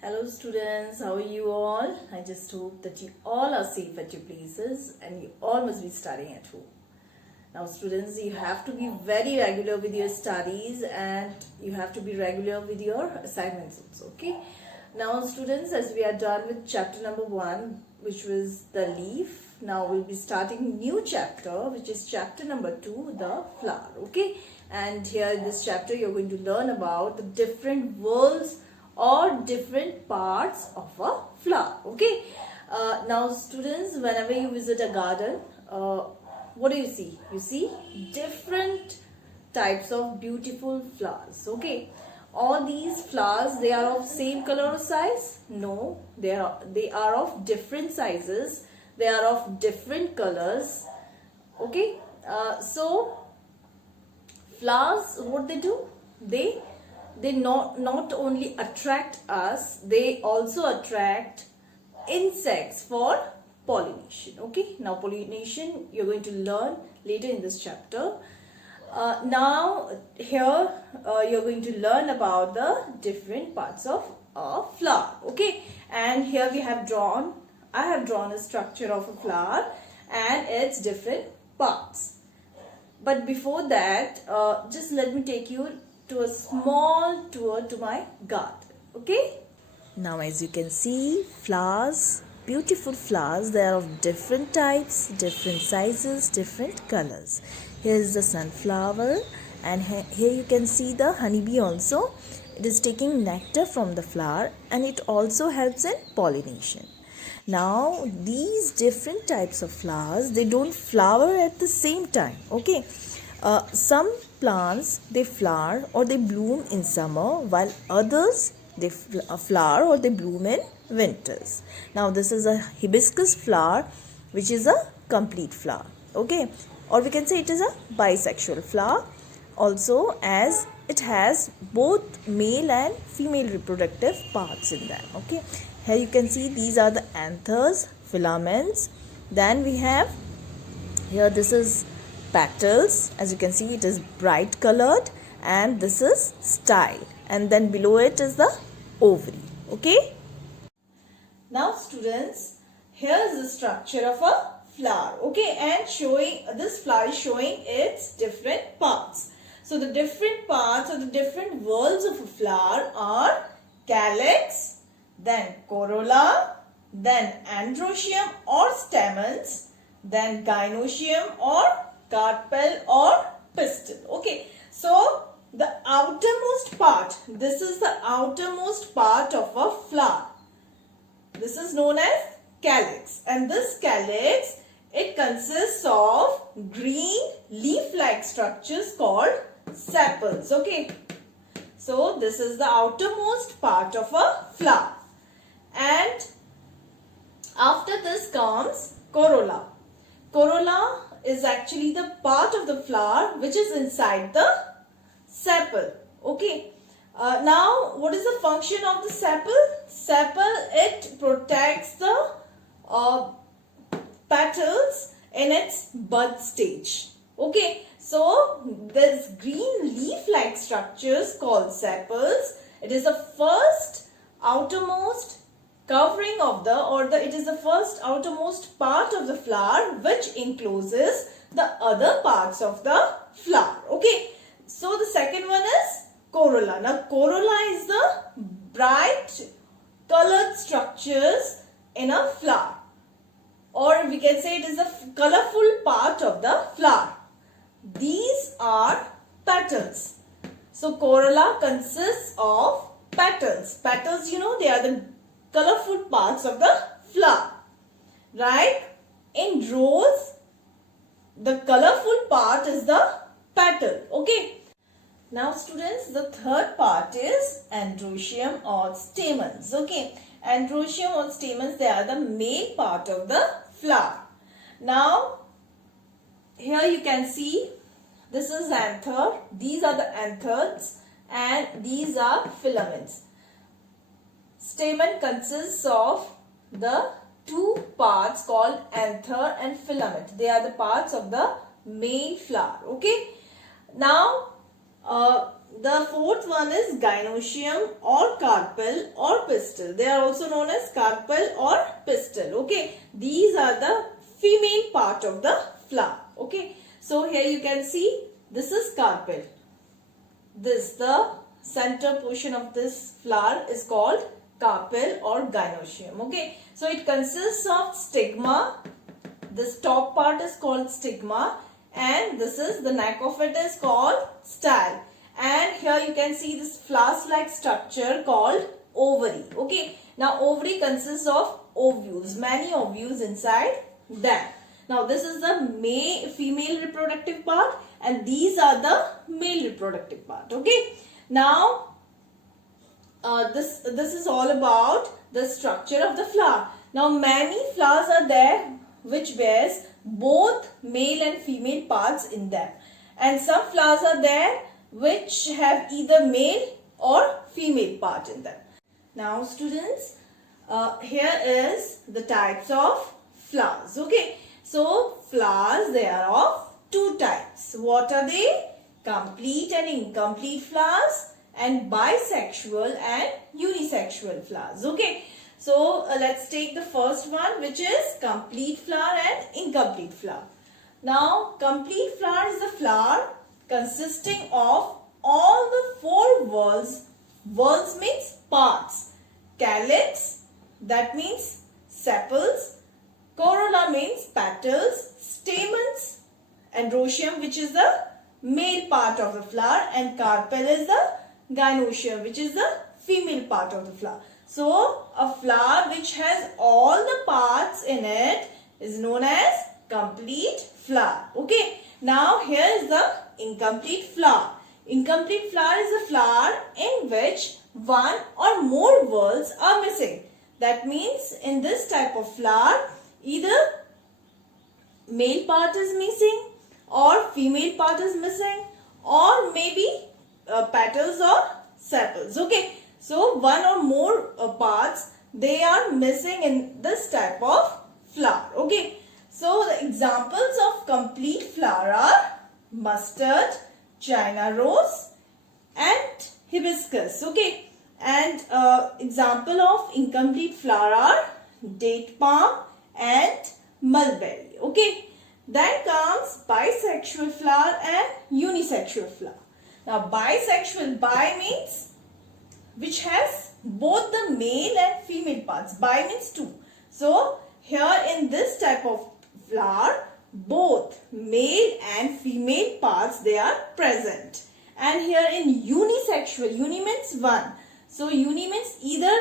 Hello students, how are you all? I just hope that you all are safe at your places and you all must be studying at home. Now students, you have to be very regular with your studies and you have to be regular with your assignments also, okay? Now students, as we are done with chapter number 1, which was the leaf, now we'll be starting new chapter, which is chapter number 2, the flower, okay? And here in this chapter, you're going to learn about the different worlds or different parts of a flower, okay? Now students, whenever you visit a garden, what do you see? You see different types of beautiful flowers, okay? All these flowers, they are of same color or size? No, they are of different sizes, they are of different colors, okay? So flowers, what they do? They not only attract us, they also attract insects for pollination, okay? Now pollination you're going to learn later in this chapter. Now here you're going to learn about the different parts of a flower, okay? And here I have drawn a structure of a flower and its different parts. But before that, just let me take you to a small tour to my garden, okay? Now as you can see, flowers, beautiful flowers, they are of different types, different sizes, different colors. Here is the sunflower and here you can see the honeybee also. It is taking nectar from the flower and it also helps in pollination. Now these different types of flowers, they don't flower at the same time, okay? Some plants, they flower or they bloom in summer, while others, they flower or they bloom in winters. Now this is a hibiscus flower, which is a complete flower, okay? Or we can say it is a bisexual flower also, as it has both male and female reproductive parts in them, okay? Here you can see these are the anthers, filaments. Then we have here, this is petals. As you can see, it is bright colored, and this is style, and then below it is the ovary, okay? Now students, here is the structure of a flower, okay? And showing this flower is showing its different parts. So the different parts or the different worlds of a flower are calyx, then corolla, then androecium or stamens, then gynoecium or carpel or pistil, okay? So the outermost part, this is the outermost part of a flower. This is known as calyx, and this calyx, it consists of green leaf-like structures called sepals, okay? So this is the outermost part of a flower. And after this comes corolla. Corolla is actually the part of the flower which is inside the sepal, okay? Now what is the function of the sepal? Sepal, it protects the petals in its bud stage, okay? So this green leaf-like structures called sepals, it is the first outermost covering of it is the first outermost part of the flower which encloses the other parts of the flower, okay? So the second one is corolla. Now corolla is the bright colored structures in a flower, or we can say it is the colorful part of the flower. These are petals. So corolla consists of petals. Petals, you know, they are the colorful parts of the flower, right? In rose, the colorful part is the petal, okay? Now students, the third part is androecium or stamens, okay? Androecium or stamens, they are the male part of the flower. Now here you can see this is anther, these are the anthers, and these are filaments. Stamen consists of the two parts called anther and filament. They are the parts of the male flower, okay? Now the fourth one is gynoecium or carpel or pistil. They are also known as carpel or pistil. Okay, these are the female part of the flower. Okay, so here you can see this is carpel. This, the center portion of this flower is called carpel or gynoecium. Okay, so it consists of stigma. This top part is called stigma, and this is the neck of it is called style. And here you can see this flask-like structure called ovary. Okay, now ovary consists of ovules, many ovules inside them. Now this is the female reproductive part, and these are the male reproductive part. Okay, now this is all about the structure of the flower. Now many flowers are there which bears both male and female parts in them, and some flowers are there which have either male or female part in them. Now students, here is the types of flowers. Okay, so flowers, they are of two types. What are they? Complete and incomplete flowers, and bisexual and unisexual flowers. Okay, so let's take the first one, which is complete flower and incomplete flower. Now complete flower is the flower consisting of all the four whorls. Whorls means parts. Calyx, that means sepals. Corolla means petals. Stamens. Androecium, which is the male part of the flower, and carpel is the gynoecium, which is the female part of the flower. So a flower which has all the parts in it is known as complete flower. Okay, now here is the incomplete flower. Incomplete flower is a flower in which one or more whorls are missing. That means in this type of flower, either male part is missing or female part is missing, or maybe petals or sepals. Okay, so one or more parts, they are missing in this type of flower. Okay, so the examples of complete flower are mustard, China rose and hibiscus. Okay, and example of incomplete flower are date palm and mulberry. Okay, then comes bisexual flower and unisexual flower. Now bisexual, bi means which has both the male and female parts. Bi means two. So here in this type of flower, both male and female parts, they are present. And here in unisexual, uni means one. So uni means either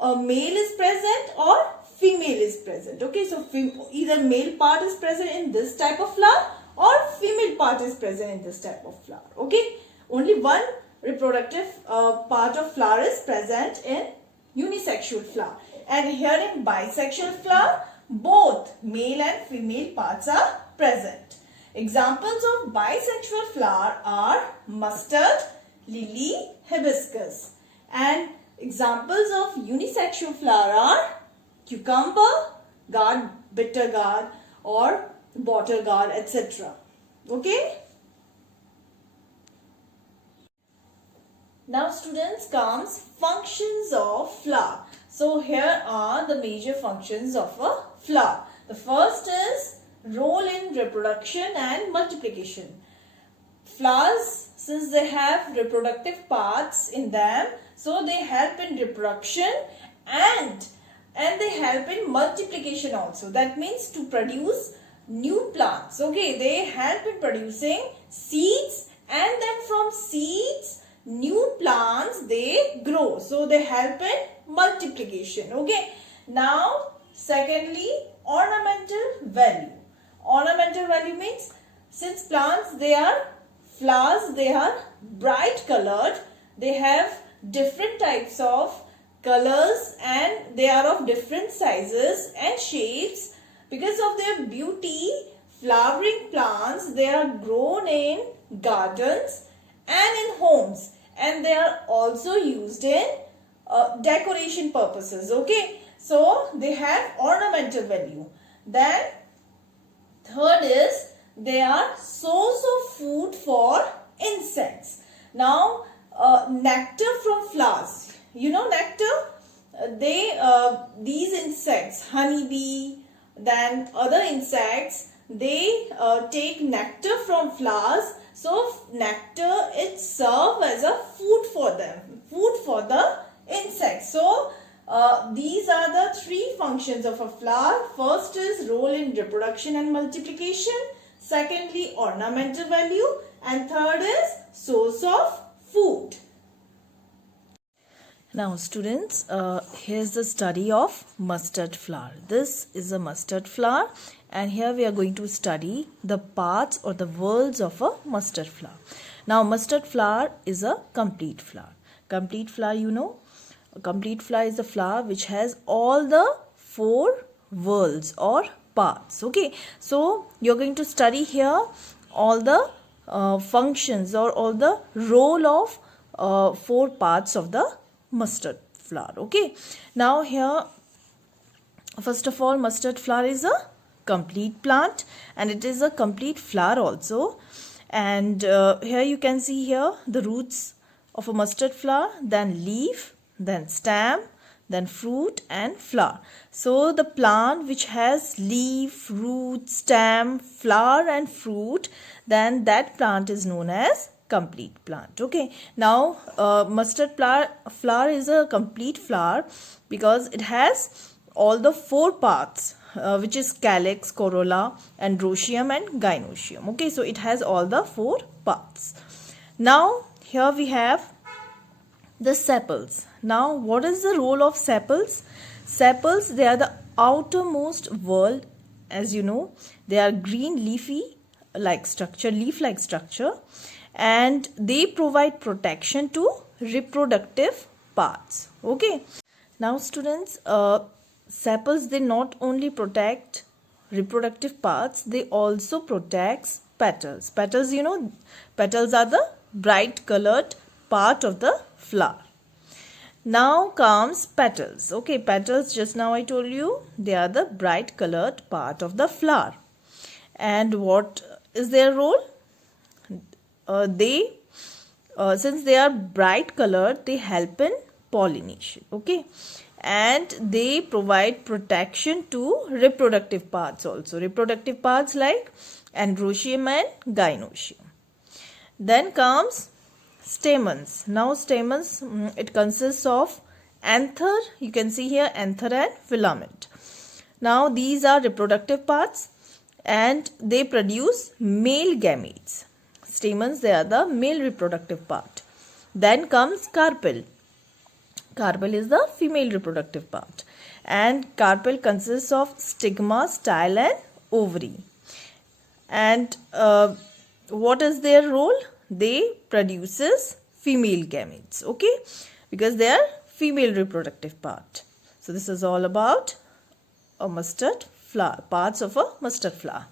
a male is present or female is present. Okay, so either male part is present in this type of flower or female part is present in this type of flower. Okay, only one reproductive part of flower is present in unisexual flower. And here in bisexual flower, both male and female parts are present. Examples of bisexual flower are mustard, lily, hibiscus. And examples of unisexual flower are cucumber, gourd, bitter gourd or bottle gourd, etc. Okay. Now students, comes functions of flower. So here are the major functions of a flower. The first is role in reproduction and multiplication. Flowers, since they have reproductive parts in them, so they help in reproduction and they help in multiplication also. That means to produce new plants. Okay, they help in producing seeds, and then from seeds new plants they grow. So they help in multiplication. Okay, now secondly, ornamental value. Ornamental value means since plants, they are flowers, they are bright colored, they have different types of colors and they are of different sizes and shapes. Because of their beauty, flowering plants, they are grown in gardens and in homes, and they are also used in decoration purposes. Okay, so they have ornamental value. Then third is they are source of food for insects. Now, nectar from flowers. You know nectar? These insects, honeybee, then other insects, they take nectar from flowers. So nectar, it serves as a food for them, food for the insects. So these are the three functions of a flower. First is role in reproduction and multiplication. Secondly, ornamental value. And third is source of food. Now students, here's the study of mustard flower. This is a mustard flower, and here we are going to study the parts or the whorls of a mustard flower. Now mustard flower is a complete flower. Complete flower, you know, a complete flower is a flower which has all the four whorls or parts. Okay, so you're going to study here all the functions or all the role of four parts of the mustard flower. Okay, now here first of all, mustard flower is a complete plant and it is a complete flower also. And here you can see here the roots of a mustard flower, then leaf, then stem, then fruit and flower. So the plant which has leaf, root, stem, flower and fruit, then that plant is known as complete plant. Okay, now mustard flower is a complete flower because it has all the four parts, which is calyx, corolla, androecium and gynoecium. Okay, so it has all the four parts. Now here we have the sepals. Now what is the role of sepals? Sepals, they are the outermost whorl. As you know, they are green leafy like structure, leaf like structure, and they provide protection to reproductive parts. Okay, now students, sepals, they not only protect reproductive parts, they also protect petals. Petals, you know, petals are the bright colored part of the flower. Now comes petals. Okay, petals, just now I told you, they are the bright colored part of the flower. And what is their role? Since they are bright colored, they help in pollination. Okay, and they provide protection to reproductive parts also. Reproductive parts like androecium and gynoecium. Then comes stamens. Now stamens, it consists of anther. You can see here anther and filament. Now these are reproductive parts and they produce male gametes. Stamens, they are the male reproductive part. Then comes carpel. Carpel is the female reproductive part. And carpel consists of stigma, style and ovary. And what is their role? They produces female gametes. Okay, because they are female reproductive part. So this is all about a mustard flower, parts of a mustard flower.